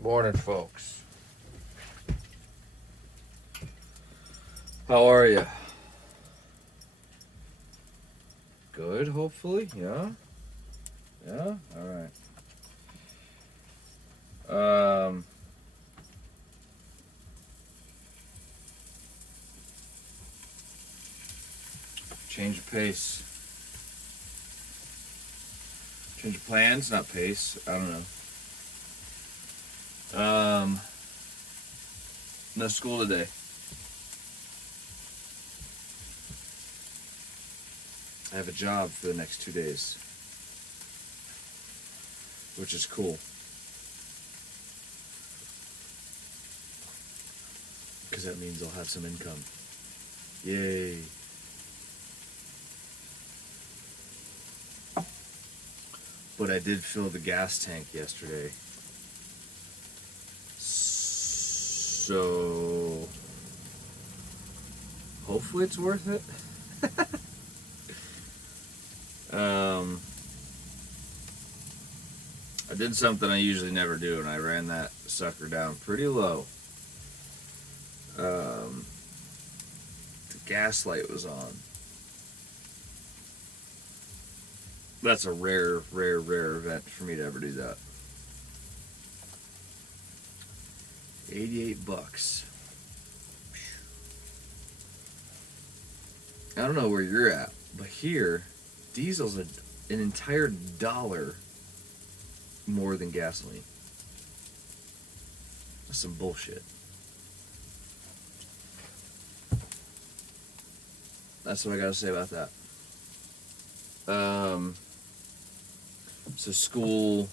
Morning, folks. How are you? Good, hopefully. Yeah? Yeah? Alright. Um, change of pace. Change of plans, not pace. I don't know. No school today. I have a job for the next 2 days, which is cool. Because that means I'll have some income. Yay. But I did fill the gas tank yesterday. So hopefully it's worth it. I did something I usually never do, and I ran that sucker down pretty low. The gas light was on. That's a rare event for me to ever do that. $88. I don't know where you're at, but here, diesel's an entire $1 more than gasoline. That's some bullshit. That's what I gotta say about that. So school,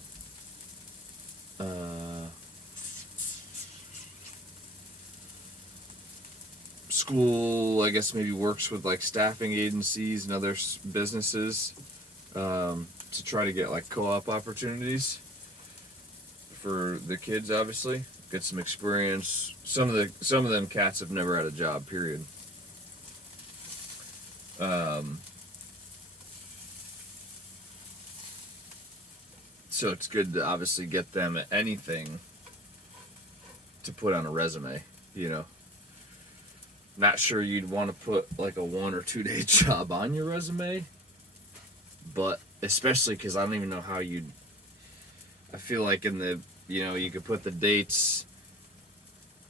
I guess maybe works with like staffing agencies and other businesses to try to get like co-op opportunities for the kids. Obviously, get some experience. Some of them cats have never had a job. Period. So it's good to obviously get them anything to put on a resume, you know. Not sure you'd want to put like a 1 or 2 day job on your resume, but especially because I don't even know how you'd. I feel like in the, you could put the dates,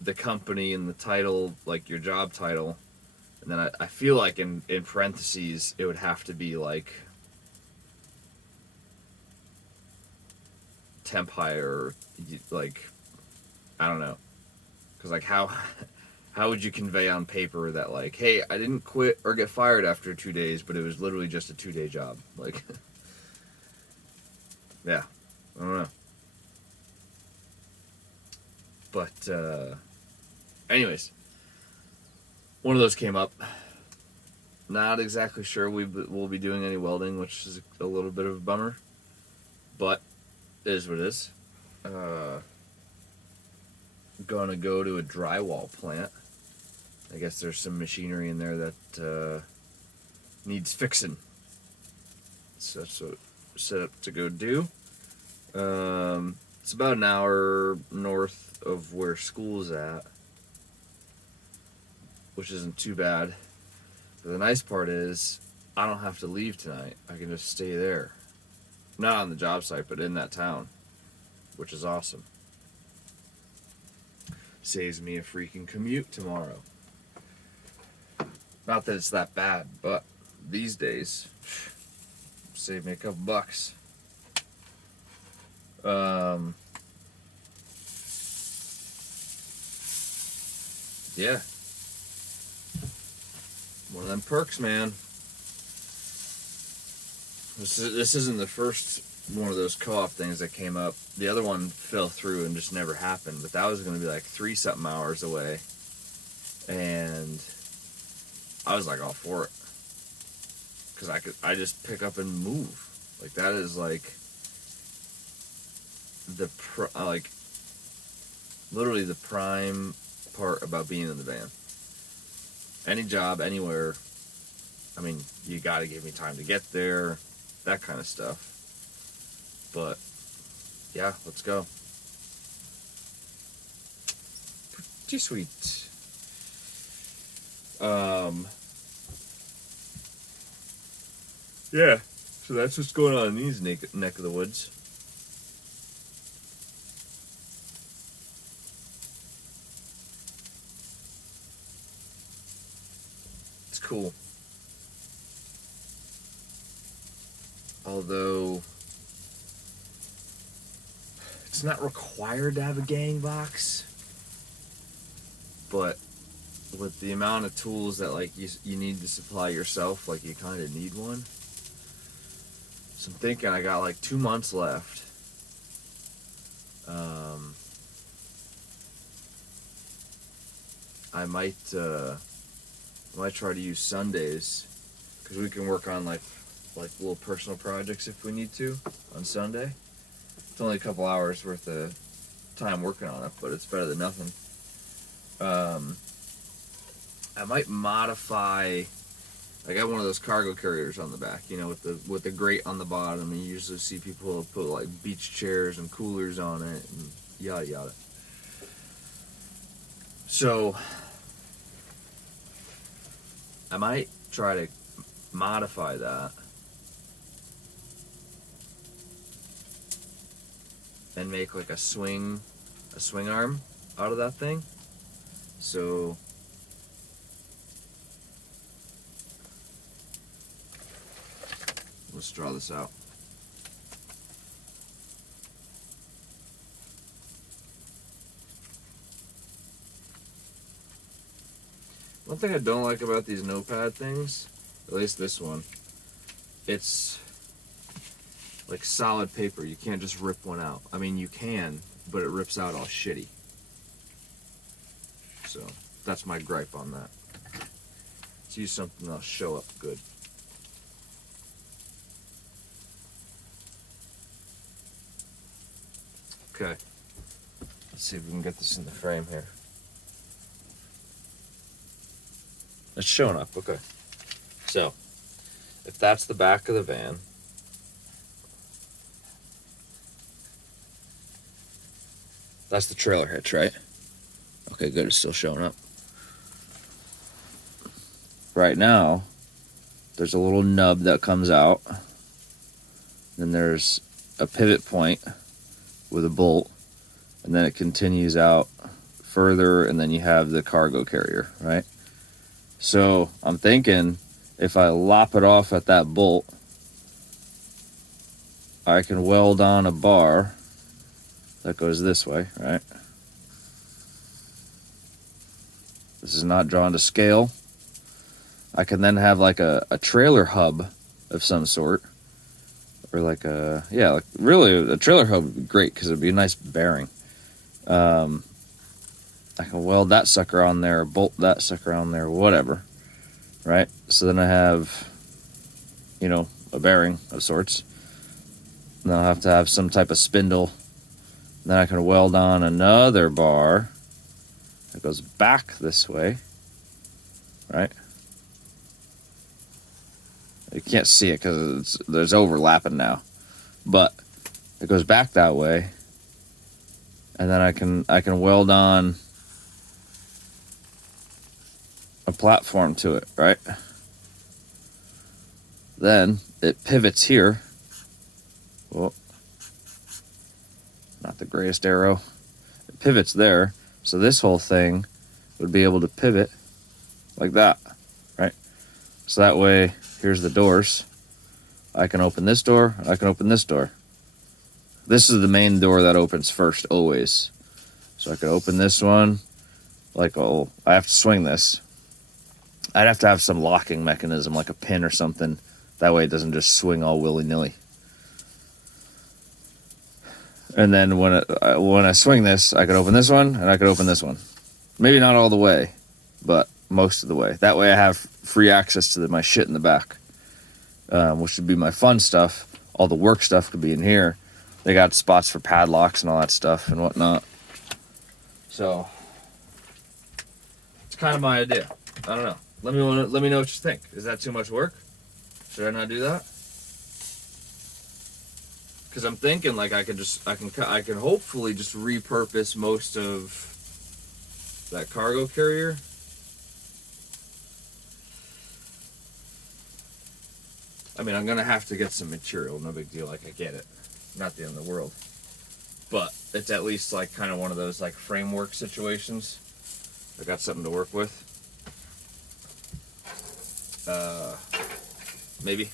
the company, and the title, like your job title, and then I feel like in parentheses it would have to be like temp hire, or like, I don't know, because like how would you convey on paper that like, hey, I didn't quit or get fired after 2 days, but it was literally just a 2-day job, like. Yeah, I don't know, but anyways, one of those came up. Not exactly sure we'll be doing any welding, which is a little bit of a bummer, but it is what it is. Gonna go to a drywall plant. I guess there's some machinery in there that needs fixing. So that's what I'm set up to go do. It's about an hour north of where school's at, which isn't too bad. But the nice part is I don't have to leave tonight. I can just stay there. Not on the job site, but in that town, which is awesome. Saves me a freaking commute tomorrow. Not that it's that bad, but these days, save me a couple bucks. Yeah. One of them perks, man. This isn't the first one of those co-op things that came up. The other one fell through and just never happened, but that was going to be like 3-something hours away, and I was like all for it, because I just pick up and move. Like, that is like literally the prime part about being in the van. Any job, anywhere, I mean, you got to give me time to get there, that kind of stuff. But yeah, let's go. Pretty sweet. Yeah, so that's what's going on in these neck of the woods. It's cool. Although it's not required to have a gang box, but with the amount of tools that like you need to supply yourself, like you kind of need one. So I'm thinking I got like 2 months left. I might try to use Sundays because we can work on like little personal projects if we need to on Sunday. It's only a couple hours worth of time working on it, but it's better than nothing. I might modify. I got one of those cargo carriers on the back, you know, with the grate on the bottom. And you usually see people put like beach chairs and coolers on it and yada yada. So I might try to modify that and make like a swing arm out of that thing. So let's draw this out. One thing I don't like about these notepad things, at least this one, it's like solid paper. You can't just rip one out. I mean, you can, but it rips out all shitty. So that's my gripe on that. Let's use something that'll show up good. Okay, let's see if we can get this in the frame here. It's showing up, okay. So, if that's the back of the van, that's the trailer hitch, right? Okay, good, it's still showing up. Right now, there's a little nub that comes out. Then there's a pivot point with a bolt, and then it continues out further, and then you have the cargo carrier, right? So I'm thinking if I lop it off at that bolt, I can weld on a bar that goes this way, right? This is not drawn to scale. I can then have like a trailer hub of some sort, or like really a trailer hub would be great because it'd be a nice bearing. I can weld that sucker on there, bolt that sucker on there, whatever, right? So then I have, you know, a bearing of sorts. And then I'll have to have some type of spindle. And then I can weld on another bar that goes back this way, right? You can't see it because there's overlapping now, but it goes back that way, and then I can weld on a platform to it, right? Then it pivots here. Well, not the greatest arrow. It pivots there, so this whole thing would be able to pivot like that, right? So that way, here's the doors. I can open this door, I can open this door. This is the main door that opens first, always. So I could open this one, like, oh, I have to swing this. I'd have to have some locking mechanism, like a pin or something. That way it doesn't just swing all willy-nilly. And then when I swing this, I could open this one, and I could open this one. Maybe not all the way, but most of the way. That way I have free access to my shit in the back, which would be my fun stuff. All the work stuff could be in here. They got spots for padlocks and all that stuff and whatnot. So, it's kind of my idea. I don't know. Let me know what you think. Is that too much work? Should I not do that? Because I'm thinking like I can hopefully just repurpose most of that cargo carrier. I mean, I'm going to have to get some material. No big deal. Like, I get it. Not the end of the world. But it's at least, like, kind of one of those, like, framework situations. I got something to work with. Maybe.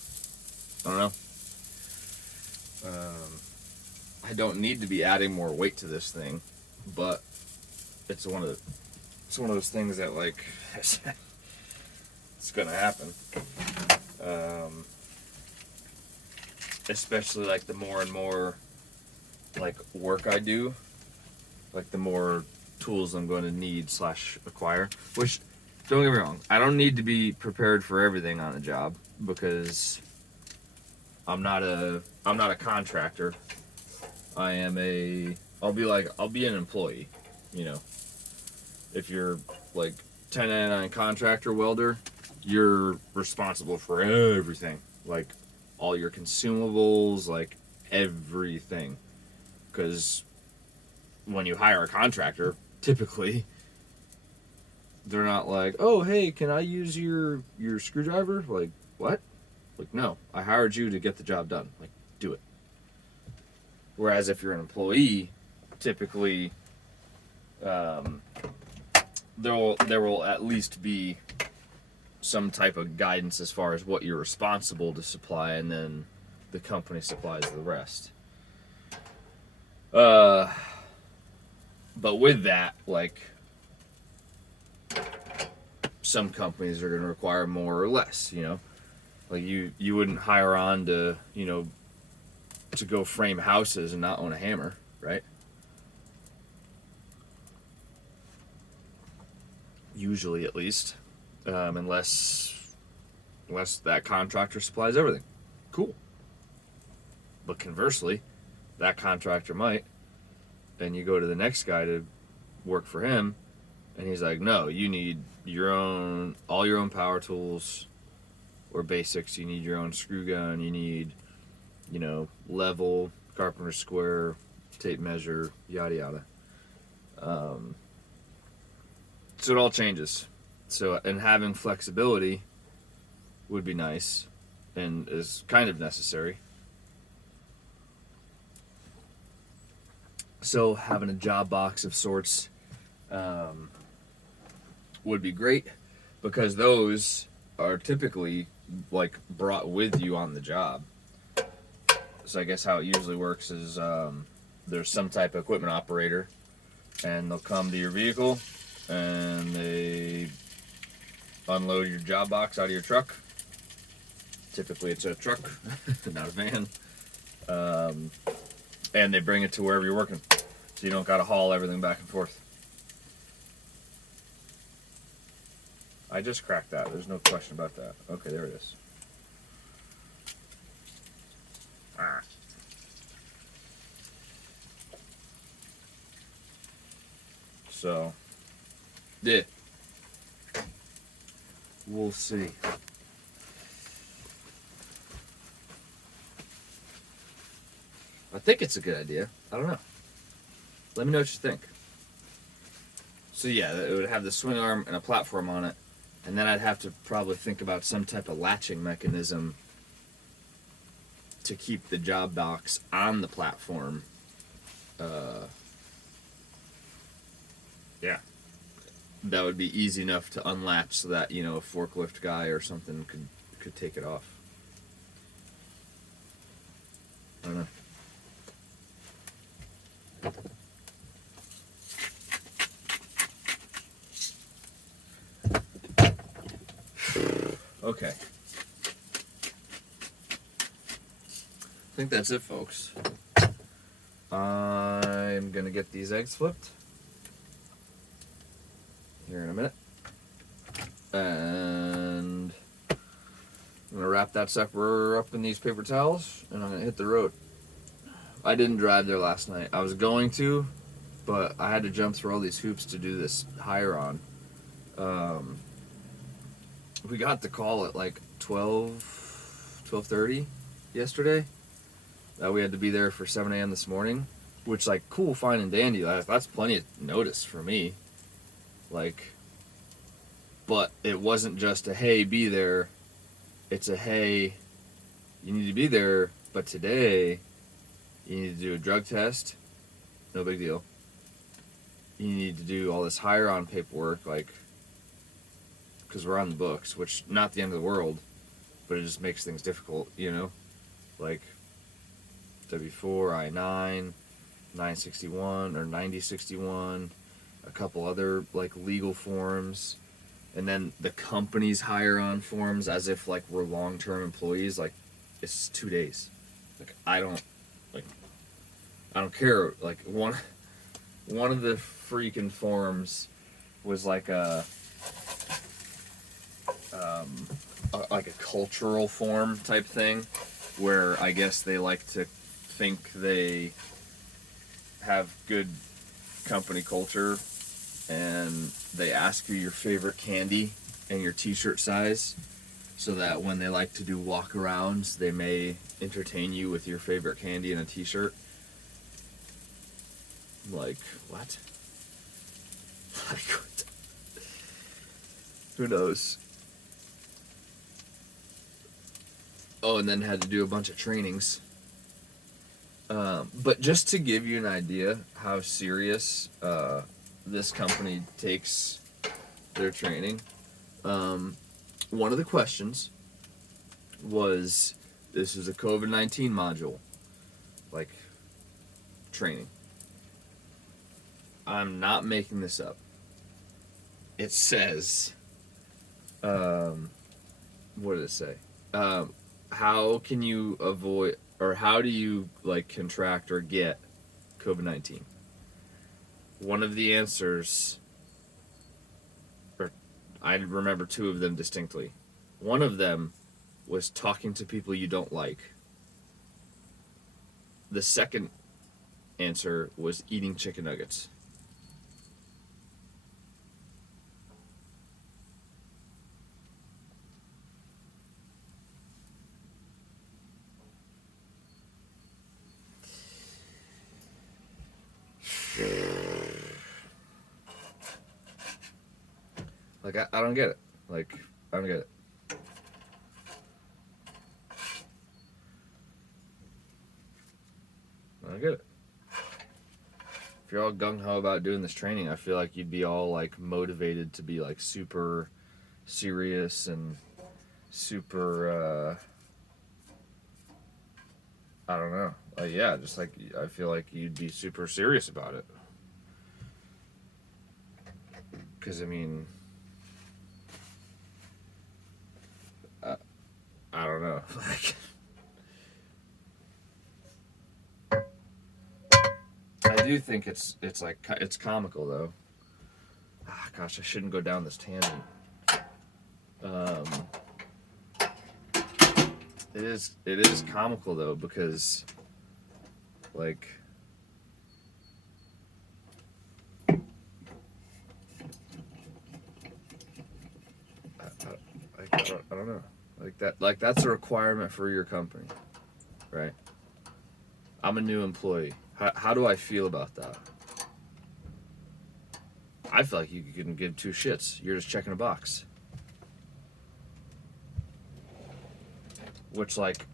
I don't know. I don't need to be adding more weight to this thing, but it's one of those things that, like, it's gonna happen. Especially, like, the more and more, like, work I do, like, the more tools I'm going to need / acquire. Which, don't get me wrong, I don't need to be prepared for everything on a job, because I'm not a contractor. I'll be an employee, you know. If you're, like, 1099 contractor welder, you're responsible for everything. Like, all your consumables, like, everything. Because when you hire a contractor, typically, they're not like, oh, hey, can I use your screwdriver? Like, what? Like, no, I hired you to get the job done. Like, do it. Whereas if you're an employee, typically, there will at least be some type of guidance as far as what you're responsible to supply, and then the company supplies the rest. But with that, like, some companies are going to require more or less, you know. Like, you wouldn't hire on to, you know, to go frame houses and not own a hammer, right? Usually, at least. Unless that contractor supplies everything. Cool. But conversely, that contractor might, and you go to the next guy to work for him, and he's like, no, you need all your own power tools or basics. You need your own screw gun. You need, you know, level, carpenter square, tape measure, yada yada. So it all changes. So, and having flexibility would be nice and is kind of necessary. So having a job box of sorts would be great, because those are typically, like, brought with you on the job. So I guess how it usually works is there's some type of equipment operator, and they'll come to your vehicle and they unload your job box out of your truck. Typically it's a truck, not a van. And they bring it to wherever you're working, so you don't got to haul everything back and forth. I just cracked that. There's no question about that. Okay, there it is. So, yeah. We'll see. I think it's a good idea. I don't know. Let me know what you think. So yeah, it would have the swing arm and a platform on it, and then I'd have to probably think about some type of latching mechanism to keep the job box on the platform. Yeah. That would be easy enough to unlatch so that, you know, a forklift guy or something could take it off. I don't know. Okay. I think that's it, folks. I'm gonna get these eggs flipped here in a minute, and I'm gonna wrap that sucker up in these paper towels, and I'm gonna hit the road. I didn't drive there last night. I was going to, but I had to jump through all these hoops to do this hire on. We got the call at like 12:30 yesterday. We had to be there for 7 a.m. this morning, which, like, cool, fine, and dandy. That's plenty of notice for me. Like, but it wasn't just a, hey, be there. It's a, hey, you need to be there, but today you need to do a drug test. No big deal. You need to do all this hire-on paperwork, like, because we're on the books, which not the end of the world, but it just makes things difficult, you know? Like, W4, I-9, 961 or 9061, a couple other, like, legal forms, and then the company's hire-on forms as if, like, we're long-term employees. Like, it's 2 days. Like, I don't care. Like, one of the freaking forms was like like a cultural form type thing, where I guess they like to think they have good company culture, and they ask you your favorite candy and your t-shirt size, so that when they like to do walk-arounds, they may entertain you with your favorite candy and a t-shirt. Like, what? Like, what? Who knows? Oh, and then had to do a bunch of trainings. But just to give you an idea how serious this company takes their training, one of the questions was, this is a COVID-19 module, like, training. I'm not making this up. It says, what did it say? How can you avoid, or how do you, like, contract or get COVID-19? One of the answers, or I remember two of them distinctly. One of them was talking to people you don't like. The second answer was eating chicken nuggets. Like, I don't get it. Like, I don't get it. I don't get it. If you're all gung-ho about doing this training, I feel like you'd be all, like, motivated to be, like, super serious and super, I don't know. Yeah, just, like, I feel like you'd be super serious about it. Because, I mean, I don't know. Like, I do think it's like, it's comical though. Ah, gosh, I shouldn't go down this tangent. It is comical though, because, like, I don't know. Like that's a requirement for your company, right? I'm a new employee. How do I feel about that? I feel like you couldn't give two shits. You're just checking a box. Which, like,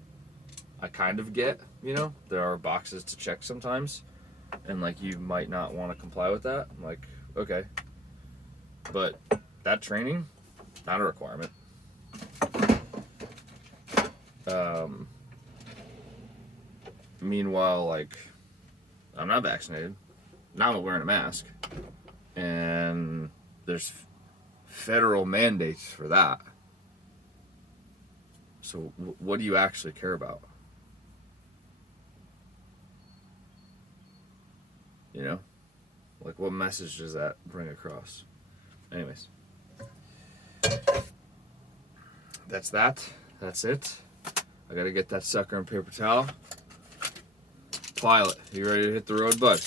I kind of get, you know? There are boxes to check sometimes. And, like, you might not want to comply with that. I'm like, okay. But that training, not a requirement. Meanwhile, like, I'm not vaccinated. Now I'm wearing a mask. And there's federal mandates for that. So what do you actually care about? You know? Like, what message does that bring across? Anyways. That's that. That's it. I gotta get that sucker in paper towel. Pilot, you ready to hit the road, bud?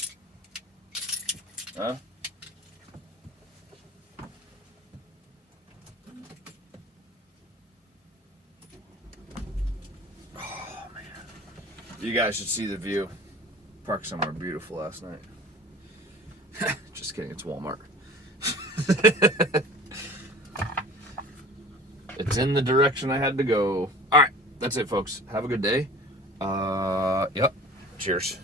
Huh? Oh, man. You guys should see the view. Parked somewhere beautiful last night. Just kidding, it's Walmart. It's in the direction I had to go. All right, that's it, folks. Have a good day. Yep. Cheers.